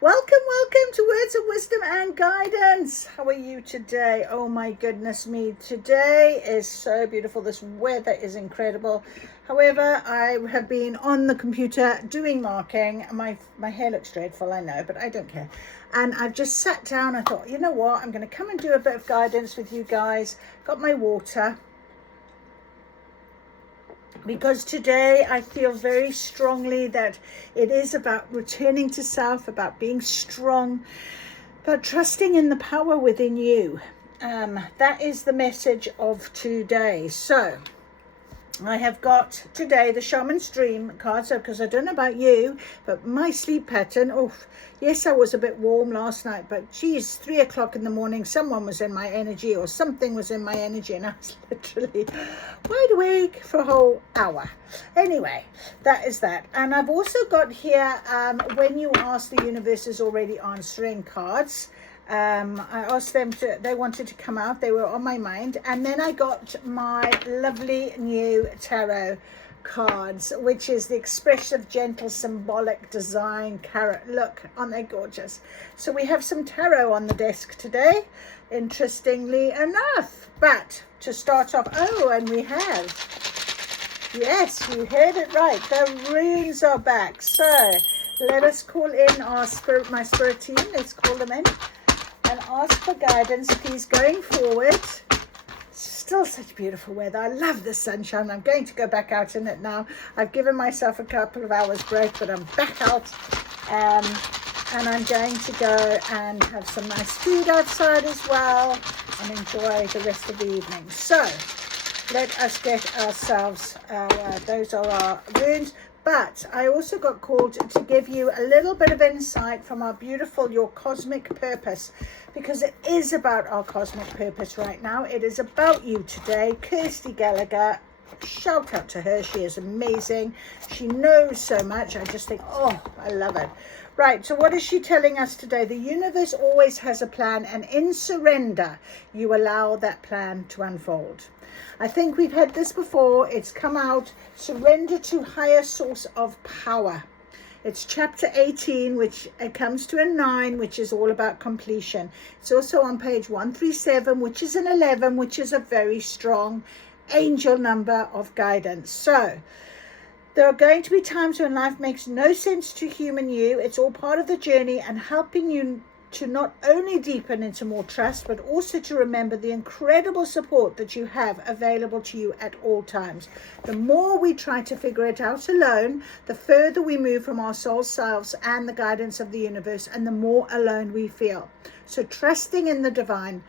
Welcome to Words of Wisdom and Guidance. How are you today? Oh my goodness me, today is so beautiful. This weather is incredible. However, I have been on the computer doing marking. My hair looks dreadful, I know, but I don't care. And I've just sat down. I thought, you know what, I'm going to come and do a bit of guidance with you guys. Got my water. Because today I feel very strongly that it is about returning to self, about being strong, about trusting in the power within you. That is the message of today. So I have got today the Shaman's Dream card. So because I don't know about you, but my sleep pattern, yes, I was a bit warm last night, but geez, 3 o'clock in the morning, someone was in my energy or something was in my energy, and I was literally wide awake for a whole hour. Anyway, that is that. And I've also got here, when you ask, the universe is already answering cards. I asked them they wanted to come out. They were on my mind. And then I got my lovely new tarot cards, which is the expressive, gentle, symbolic design carrot. Look, aren't they gorgeous? So we have some tarot on the desk today, interestingly enough. But to start off, and we have, yes, you heard it right, the runes are back. So let us call in my spirit team. Let's call them in and ask for guidance, please, going forward. Still such beautiful weather. I love the sunshine. I'm going to go back out in it now. I've given myself a couple of hours break, but I'm back out, and I'm going to go and have some nice food outside as well and enjoy the rest of the evening. So let us get ourselves those are our runes. But I also got called to give you a little bit of insight from our beautiful Your Cosmic Purpose, because it is about our cosmic purpose right now. It is about you today. Kirsty Gallagher, shout out to her. She is amazing. She knows so much. I just think, I love it. Right, so what is she telling us today? The universe always has a plan, and in surrender, you allow that plan to unfold. I think we've had this before. It's come out, surrender to higher source of power. It's chapter 18, which it comes to a 9, which is all about completion. It's also on page 137, which is an 11, which is a very strong angel number of guidance. So there are going to be times when life makes no sense to human you. It's all part of the journey and helping you to not only deepen into more trust, but also to remember the incredible support that you have available to you at all times. The more we try to figure it out alone, the further we move from our soul selves and the guidance of the universe, and the more alone we feel. So trusting in the divine.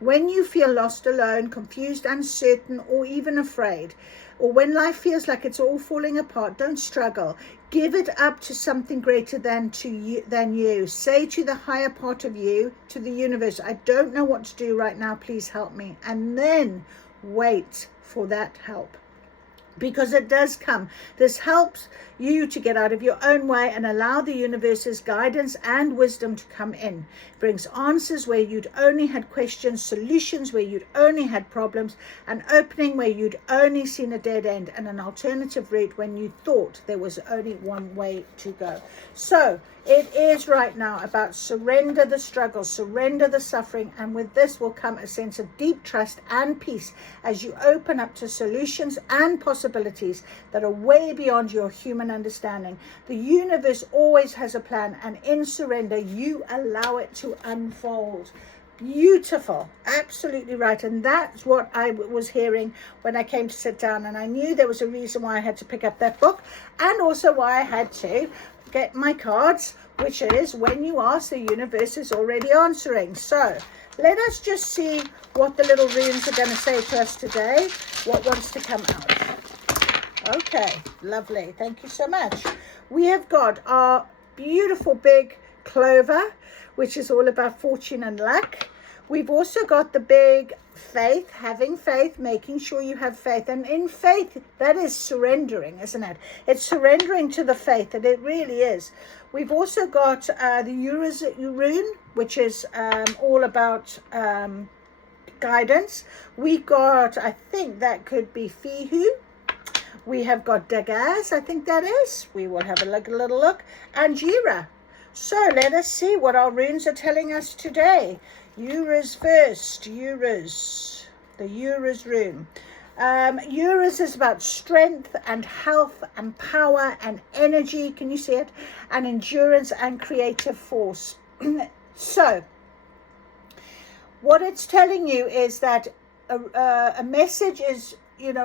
When you feel lost, alone, confused, uncertain, or even afraid, or when life feels like it's all falling apart, don't struggle. Give it up to something greater than you. Say to the higher part of you, to the universe, I don't know what to do right now. Please help me. And then wait for that help, because it does come. This helps you to get out of your own way and allow the universe's guidance and wisdom to come in. It brings answers where you'd only had questions, solutions where you'd only had problems, an opening where you'd only seen a dead end, and an alternative route when you thought there was only one way to go. So it is right now about surrender the struggle, surrender the suffering, and with this will come a sense of deep trust and peace as you open up to solutions and possibilities that are way beyond your human understanding. The universe always has a plan, and in surrender you allow it to unfold. Beautiful, absolutely right. And that's what I was hearing when I came to sit down, and I knew there was a reason why I had to pick up that book, and also why I had to get my cards, which is when you ask, the universe is already answering. So let us just see what the little runes are going to say to us today, what wants to come out. Okay, lovely. Thank you so much. We have got our beautiful big clover, which is all about fortune and luck. We've also got the big faith, having faith, making sure you have faith. And in faith, that is surrendering, isn't it? It's surrendering to the faith, and it really is. We've also got the rune, which is all about guidance. We got, I think that could be Fihu. We have got Dagaz, I think that is. We will have a little look. And Jira, So let us see what our runes are telling us today. Uruz first. Uruz. The Uruz rune. Uruz is about strength and health and power and energy. Can you see it? And endurance and creative force. So what it's telling you is that a message is,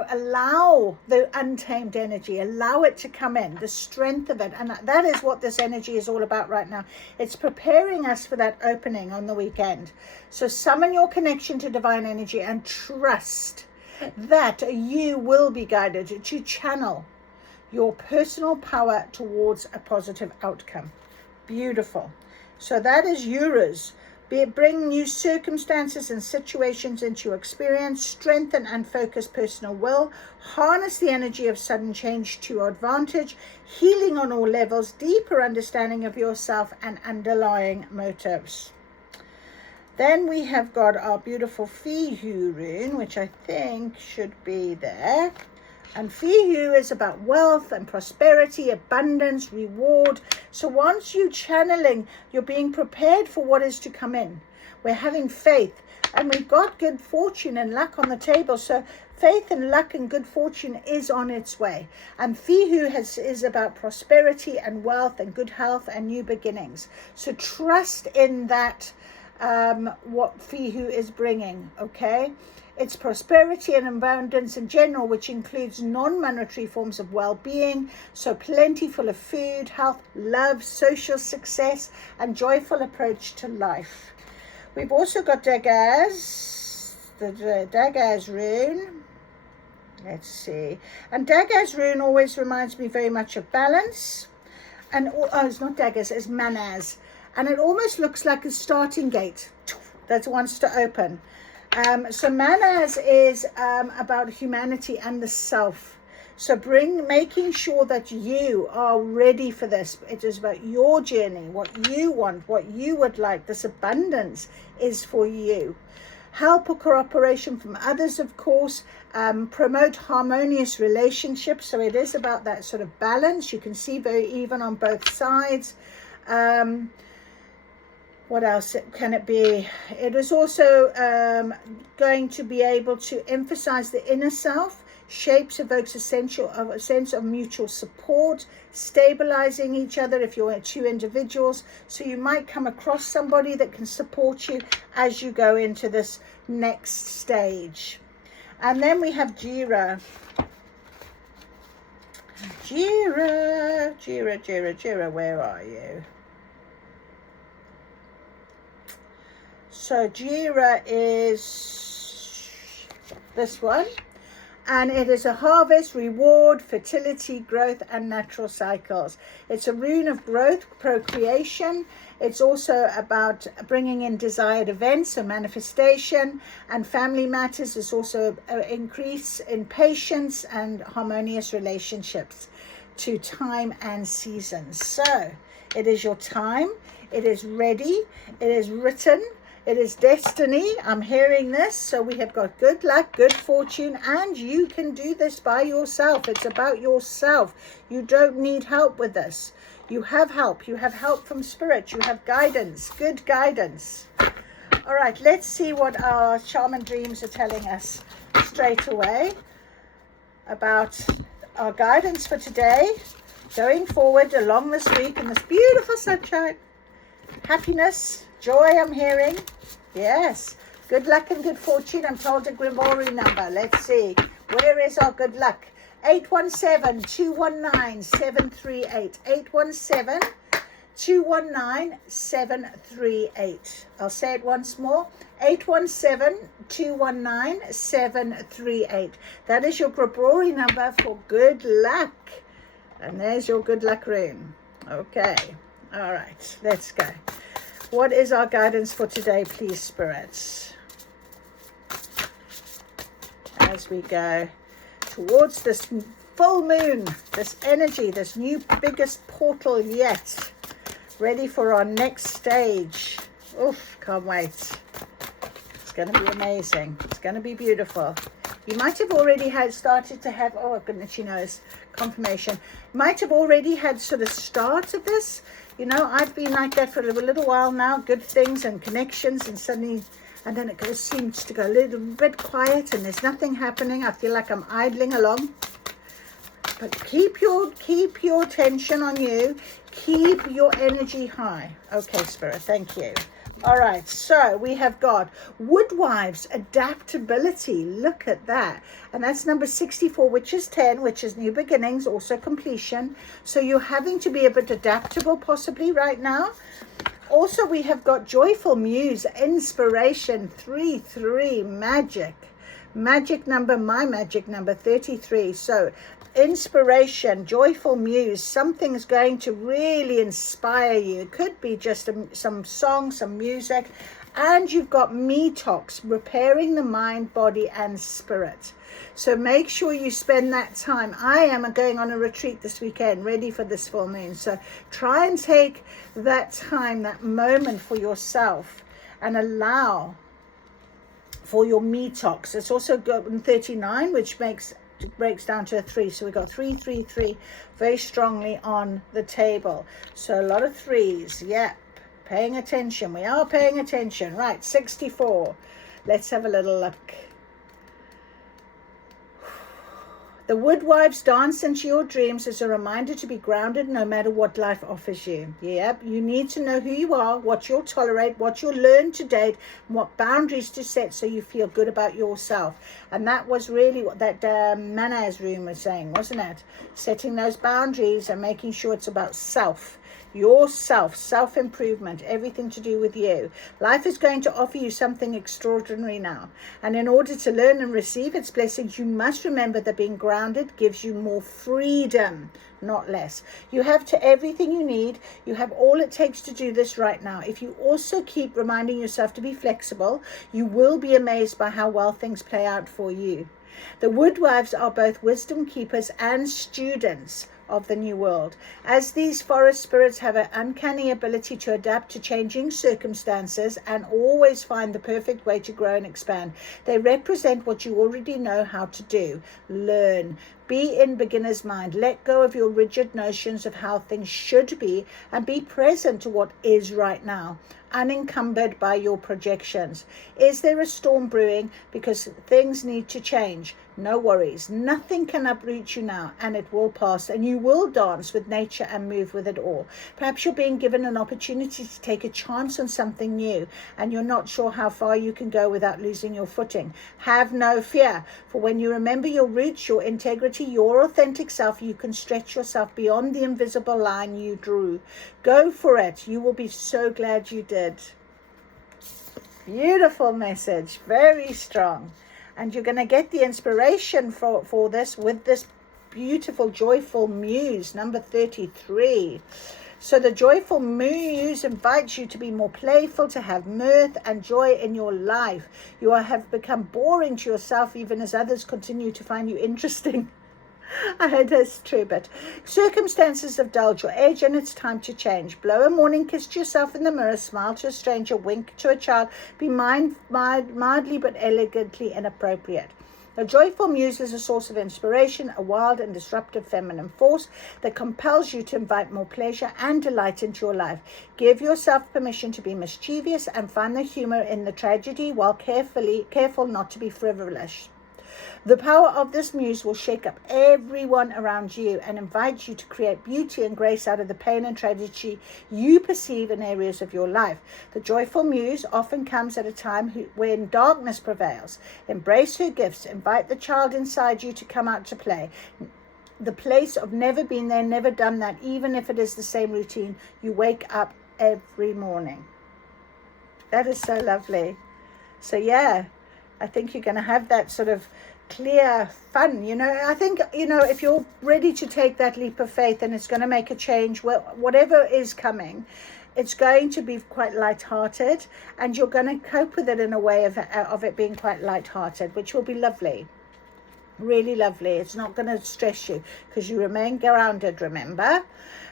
allow the untamed energy, allow it to come in, the strength of it. And that is what this energy is all about right now. It's preparing us for that opening on the weekend. So summon your connection to divine energy and trust that you will be guided to channel your personal power towards a positive outcome. Beautiful. So that is Uruz. Bring new circumstances and situations into your experience, strengthen and focus personal will, harness the energy of sudden change to your advantage, healing on all levels, deeper understanding of yourself and underlying motives. Then we have got our beautiful Fihu rune, which I think should be there. And Fihu is about wealth and prosperity, abundance, reward. So once you're channeling, you're being prepared for what is to come in. We're having faith, and we've got good fortune and luck on the table. So faith and luck and good fortune is on its way. And Fihu is about prosperity and wealth and good health and new beginnings. So trust in that, what Fihu is bringing, okay? It's prosperity and abundance in general, which includes non-monetary forms of well-being, so plentiful of food, health, love, social success, and joyful approach to life. We've also got Dagaz, the Dagaz rune. Let's see. And Dagaz rune always reminds me very much of balance. And it's not Dagaz, it's Manaz. And it almost looks like a starting gate that wants to open. So Manaz is about humanity and the self. So making sure that you are ready for this. It is about your journey, what you want, what you would like. This abundance is for you. Help or cooperation from others, of course. Promote harmonious relationships. So it is about that sort of balance. You can see very even on both sides. What else can it be? It is also going to be able to emphasize the inner self. Shapes evokes a sense of mutual support, stabilizing each other if you're two individuals. So you might come across somebody that can support you as you go into this next stage. And then we have Jira. Jira, where are you? So Jira is this one, and it is a harvest, reward, fertility, growth, and natural cycles. It's a rune of growth, procreation. It's also about bringing in desired events, so manifestation, and family matters. Is also an increase in patience and harmonious relationships to time and seasons. So it is your time. It is ready. It is written. It is destiny. I'm hearing this. So we have got good luck, good fortune, and you can do this by yourself. It's about yourself. You don't need help with this. You have help. You have help from spirit. You have guidance, good guidance. All right, let's see what our shaman dreams are telling us straight away about our guidance for today, going forward along this week in this beautiful sunshine. Happiness, joy, I'm hearing. Yes. Good luck and good fortune. I'm told a Grimoire number. Let's see. Where is our good luck? 817-219-738. 817-219-738. I'll say it once more. 817-219-738. That is your Grimoire number for good luck. And there's your good luck rune. Okay. All right. Let's go. What is our guidance for today, please, spirits? As we go towards this full moon, this energy, this new biggest portal yet, ready for our next stage. Oof, can't wait. It's going to be amazing. It's going to be beautiful. You might have already started to have, oh goodness, she knows, confirmation. Might have already had sort of start of this. You know, I've been like that for a little while now, good things and connections, and suddenly, and then it just seems to go a little bit quiet and there's nothing happening. I feel like I'm idling along. But keep your attention on you. Keep your energy high. Okay, Spirit, thank you. All right, so we have got Woodwives, adaptability. Look at that. And that's number 64, which is 10, which is new beginnings, also completion. So you're having to be a bit adaptable possibly right now. Also, we have got Joyful Muse, inspiration, 3 magic. Magic number, my magic number, 33. So inspiration, Joyful Muse, something's going to really inspire you. It could be just some song, some music. And you've got Metox, repairing the mind, body and spirit. So make sure you spend that time. I am going on a retreat this weekend, ready for this full moon. So try and take that time, that moment for yourself, and allow for your Metox. It's also got 39, which breaks down to a 3. So we got 3 very strongly on the table. So a lot of 3s. Yep. Paying attention. We are paying attention. Right. 64. Let's have a little look. The Woodwives dance into your dreams as a reminder to be grounded no matter what life offers you. Yep, you need to know who you are, what you'll tolerate, what you'll learn to date, and what boundaries to set so you feel good about yourself. And that was really what that Manaz room was saying, wasn't it? Setting those boundaries and making sure it's about self. Yourself, self-improvement, everything to do with you. Life is going to offer you something extraordinary now. And in order to learn and receive its blessings, you must remember that being grounded gives you more freedom, not less. You have everything you need. You have all it takes to do this right now. If you also keep reminding yourself to be flexible, you will be amazed by how well things play out for you. The Woodwives are both wisdom keepers and students of the new world. As these forest spirits have an uncanny ability to adapt to changing circumstances and always find the perfect way to grow and expand, they represent what you already know how to do. Learn. Be in beginner's mind. Let go of your rigid notions of how things should be and be present to what is right now, unencumbered by your projections. Is there a storm brewing because things need to change? No worries. Nothing can uproot you now, and it will pass, and you will dance with nature and move with it all. Perhaps you're being given an opportunity to take a chance on something new, and you're not sure how far you can go without losing your footing. Have no fear, for when you remember your roots, your integrity, your authentic self, you can stretch yourself beyond the invisible line you drew. Go for it. You will be so glad you did. Beautiful message. Very strong. And you're going to get the inspiration for this with this beautiful, joyful muse, number 33. So the joyful muse invites you to be more playful, to have mirth and joy in your life. You have become boring to yourself, even as others continue to find you interesting. I heard that's true, but circumstances have dulled your age and it's time to change. Blow a morning kiss to yourself in the mirror, smile to a stranger, wink to a child, be mildly but elegantly inappropriate. A joyful muse is a source of inspiration, a wild and disruptive feminine force that compels you to invite more pleasure and delight into your life. Give yourself permission to be mischievous and find the humor in the tragedy while careful not to be frivolous. The power of this muse will shake up everyone around you and invite you to create beauty and grace out of the pain and tragedy you perceive in areas of your life. The joyful muse often comes at a time when darkness prevails. Embrace her gifts. Invite the child inside you to come out to play. The place of never been there, never done that, even if it is the same routine you wake up every morning. That is so lovely. So yeah, I think you're going to have that sort of clear fun, I think, if you're ready to take that leap of faith and it's going to make a change, whatever is coming, it's going to be quite lighthearted, and you're going to cope with it in a way of it being quite lighthearted, which will be lovely. Really lovely. It's not going to stress you because you remain grounded, remember.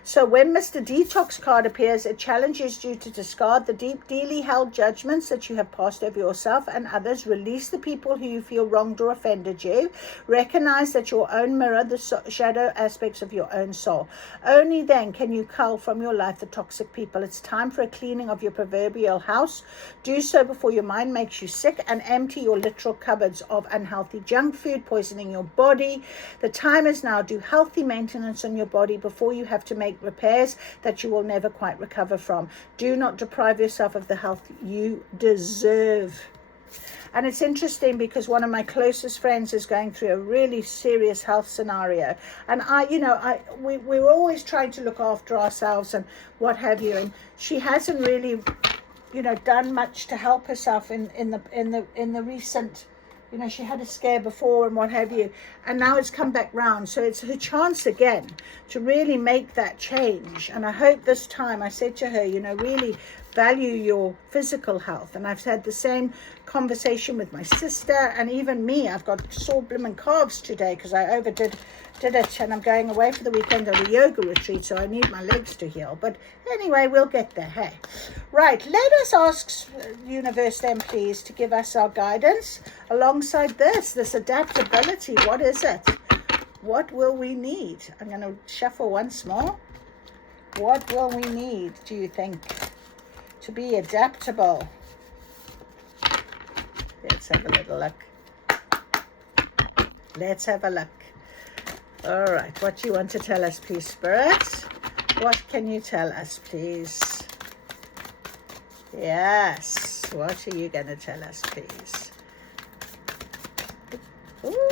So when Mr. Detox card appears, it challenges you to discard the deeply held judgments that you have passed over yourself and others. Release the people who you feel wronged or offended you. Recognize that your own mirror the shadow aspects of your own soul. Only then can you cull from your life the toxic people. It's time for a cleaning of your proverbial house. Do so before your mind makes you sick, and empty your literal cupboards of unhealthy junk food poisoning your body. The time is now. Do healthy maintenance on your body before you have to make repairs that you will never quite recover from. Do not deprive yourself of the health you deserve. And it's interesting because one of my closest friends is going through a really serious health scenario. And we're always trying to look after ourselves and what have you. And she hasn't really, done much to help herself in the recent. She had a scare before and what have you, and now it's come back round. So it's her chance again to really make that change. And I hope this time, I said to her, really value your physical health. And I've had the same conversation with my sister and even me. I've got sore blooming calves today because I overdid it, and I'm going away for the weekend on a yoga retreat, so I need my legs to heal. But anyway, we'll get there. Hey, right, let us ask universe then please to give us our guidance alongside this adaptability. What is it? What will we need? I'm going to shuffle once more. What will we need, do you think, to be adaptable? Let's have a little look. Let's have a look. All right, what do you want to tell us, please, Spirit? What can you tell us, please? Yes, what are you going to tell us, please? Ooh.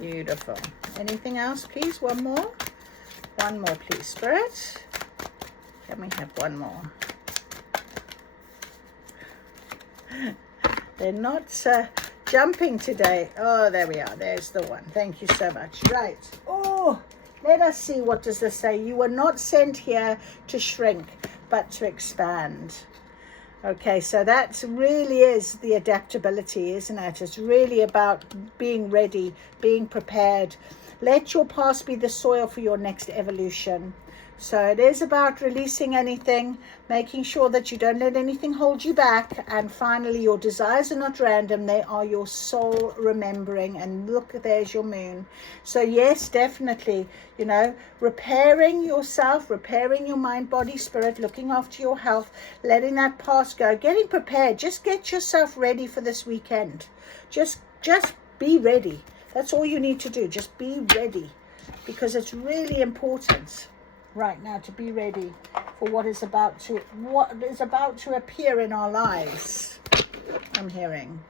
Beautiful. Anything else, please? One more? One more, please, Spirit. Can we have one more? They're not jumping today. Oh, there we are. There's the one. Thank you so much. Right. Oh, let us see. What does this say? You were not sent here to shrink, but to expand. Okay, so that really is the adaptability, isn't it? It's really about being ready, being prepared. Let your past be the soil for your next evolution. So it is about releasing anything, making sure that you don't let anything hold you back. And finally, your desires are not random. They are your soul remembering. And look, there's your moon. So yes, definitely, repairing yourself, repairing your mind, body, spirit, looking after your health, letting that past go, getting prepared. Just get yourself ready for this weekend. Just be ready. That's all you need to do. Just be ready, because it's really important right now to be ready for what is about to appear in our lives. I'm hearing.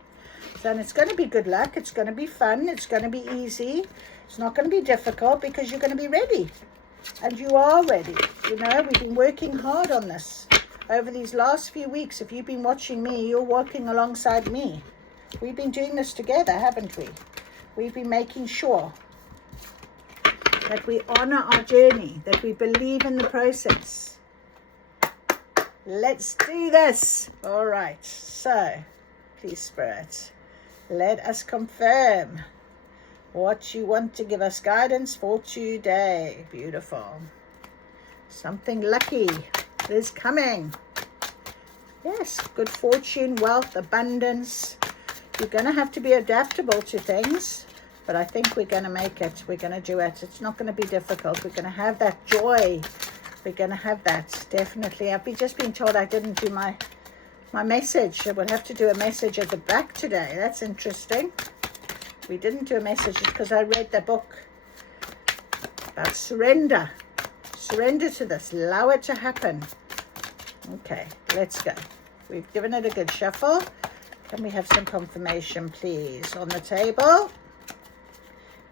So, and it's going to be good luck. It's going to be fun. It's going to be easy. It's not going to be difficult because you're going to be ready. And you are ready. We've been working hard on this over these last few weeks. If you've been watching me, you're working alongside me. We've been doing this together, haven't we? We've been making sure that we honor our journey, that we believe in the process. Let's do this. All right. So, please, Spirit, let us confirm what you want to give us guidance for today. Beautiful. Something lucky is coming. Yes, good fortune, wealth, abundance. You're going to have to be adaptable to things, but I think we're going to make it. We're going to do it. It's not going to be difficult. We're going to have that joy. We're going to have that, definitely. I've just been told I didn't do my message. I will have to do a message at the back today. That's interesting. We didn't do a message because I read the book about surrender. Surrender to this. Allow it to happen. Okay, let's go. We've given it a good shuffle. Can we have some confirmation, please, on the table?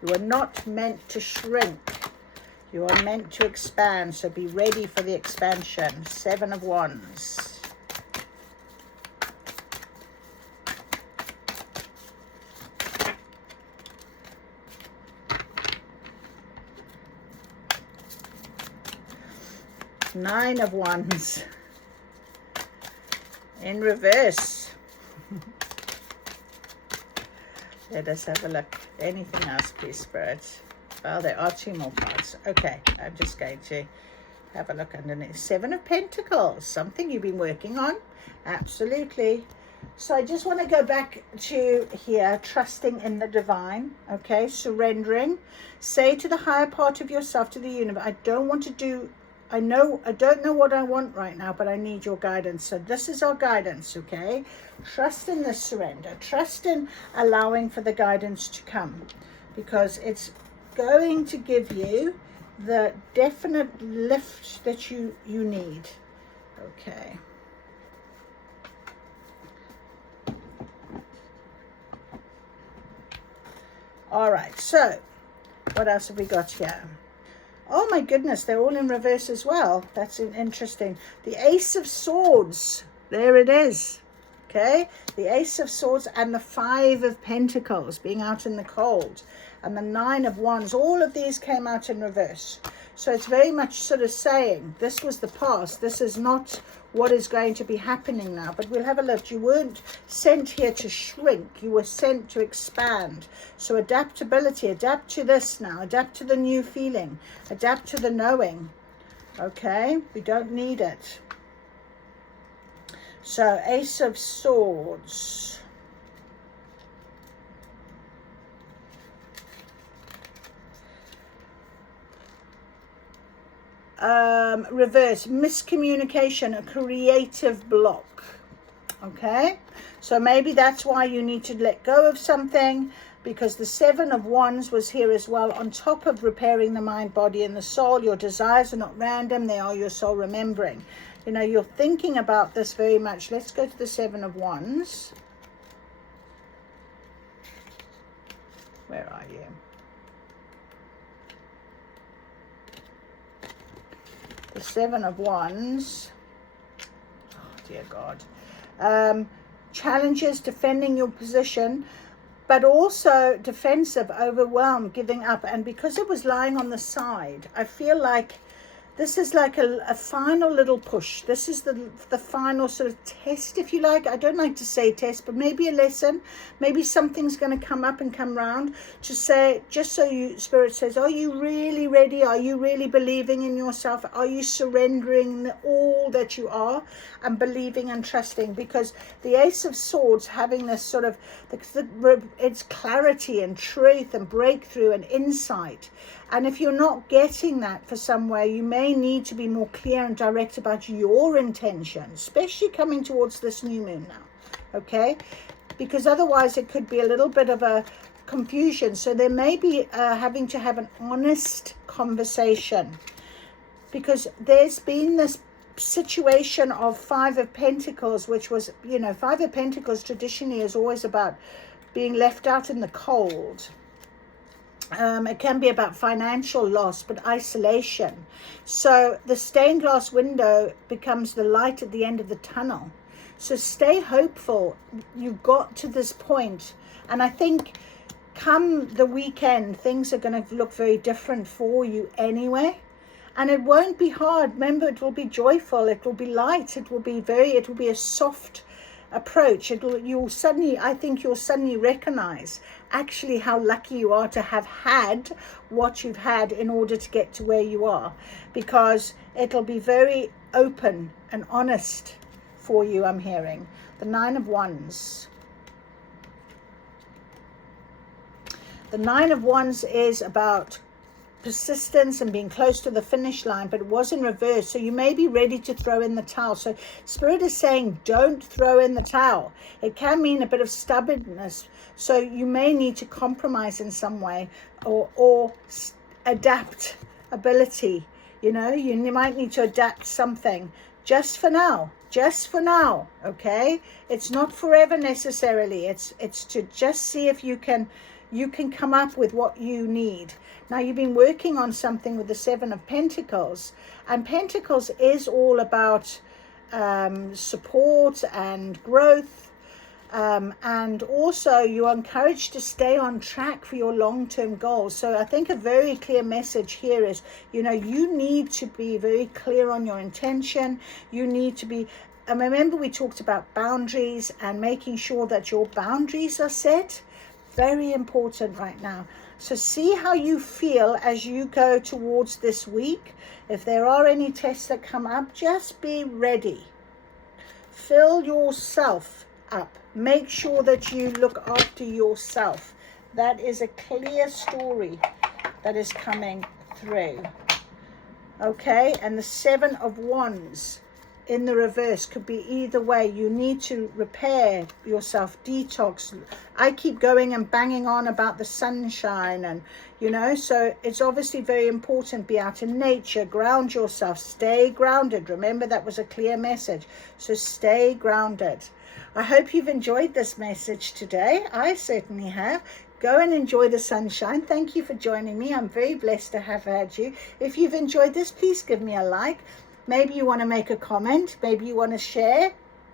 You are not meant to shrink. You are meant to expand, so be ready for the expansion. 7 of Wands. Nine of Wands. In reverse. Let us have a look. Anything else, please, Spirit? Well, there are 2 more cards. Okay, I'm just going to have a look underneath. 7 of Pentacles, something you've been working on. Absolutely. So I just want to go back to here, trusting in the divine, okay, surrendering. Say to the higher part of yourself, to the universe, I don't know what I want right now, but I need your guidance. So this is our guidance, okay? Trust in the surrender. Trust in allowing for the guidance to come, because it's going to give you the definite lift that you need. Okay. All right, so what else have we got here? Oh my goodness, they're all in reverse as well. That's interesting. The Ace of Swords, there it is. Okay, the Ace of Swords and the 5 of Pentacles being out in the cold, and the 9 of Wands. All of these came out in reverse. So it's very much sort of saying this was the past. This is not what is going to be happening now. But we'll have a look. You weren't sent here to shrink. You were sent to expand. So adaptability. Adapt to this now. Adapt to the new feeling. Adapt to the knowing. Okay? We don't need it. So Ace of Swords. Reverse, miscommunication, a creative block. Okay, so maybe that's why you need to let go of something, because the 7 of Wands was here as well. On top of repairing the mind, body and the soul, your desires are not random, they are your soul remembering. You know, you're thinking about this very much. Let's go to the 7 of Wands. Where are you? The 7 of Wands. Oh, dear God. Challenges, defending your position, but also defensive, overwhelmed, giving up. And because it was lying on the side, I feel like this is like a final little push. This is the final sort of test, if you like. I don't like to say test, but maybe a lesson. Maybe something's going to come up and come round to say, just so you, Spirit says, are you really ready? Are you really believing in yourself? Are you surrendering all that you are and believing and trusting? Because the Ace of Swords having this sort of, it's clarity and truth and breakthrough and insight. And if you're not getting that for somewhere, you may need to be more clear and direct about your intention, especially coming towards this new moon now, okay? Because otherwise it could be a little bit of a confusion. So there may be having to have an honest conversation, because there's been this situation of 5 of Pentacles, which was, you know, 5 of Pentacles traditionally is always about being left out in the cold. It can be about financial loss, but isolation. So the stained glass window becomes the light at the end of the tunnel. So stay hopeful. You've got to this point. And I think come the weekend, things are going to look very different for you anyway. And it won't be hard. Remember, it will be joyful. It will be light. It will be a soft approach. I think you'll suddenly recognize actually how lucky you are to have had what you've had in order to get to where you are, because it'll be very open and honest for you. I'm hearing the 9 of Wands. The 9 of Wands is about persistence and being close to the finish line, but it was in reverse. So you may be ready to throw in the towel. So Spirit is saying, don't throw in the towel. It can mean a bit of stubbornness. So you may need to compromise in some way, or adapt ability. You know, you might need to adapt something just for now. Just for now, okay? It's not forever necessarily. It's to just see if you can come up with what you need. Now, you've been working on something with the 7 of Pentacles, and Pentacles is all about support and growth, and also you're encouraged to stay on track for your long-term goals. So I think a very clear message here is, you know, you need to be very clear on your intention. You need to be, remember we talked about boundaries and making sure that your boundaries are set. very important right now. So see how you feel as you go towards this week. If there are any tests that come up, just be ready. Fill yourself up. Make sure that you look after yourself. That is a clear story that is coming through. Okay, and the 7 of Wands in the reverse could be either way. You need to repair yourself, detox. I keep going and banging on about the sunshine, and you know, so it's obviously very important. Be out in nature, ground yourself, stay grounded. Remember, that was a clear message, so stay grounded. I hope you've enjoyed this message today. I certainly have. Go and enjoy the sunshine. Thank you for joining me. I'm very blessed to have had you. If you've enjoyed this, please give me a like. Maybe you want to make a comment. Maybe you want to share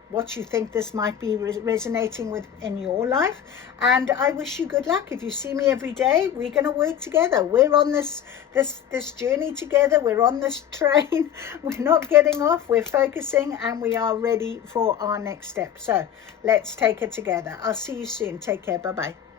what you think this might be resonating with in your life. And I wish you good luck. If you see me every day, we're going to work together. We're on this journey together. We're on this train. We're not getting off. We're focusing, and we are ready for our next step. So let's take it together. I'll see you soon. Take care. Bye-bye.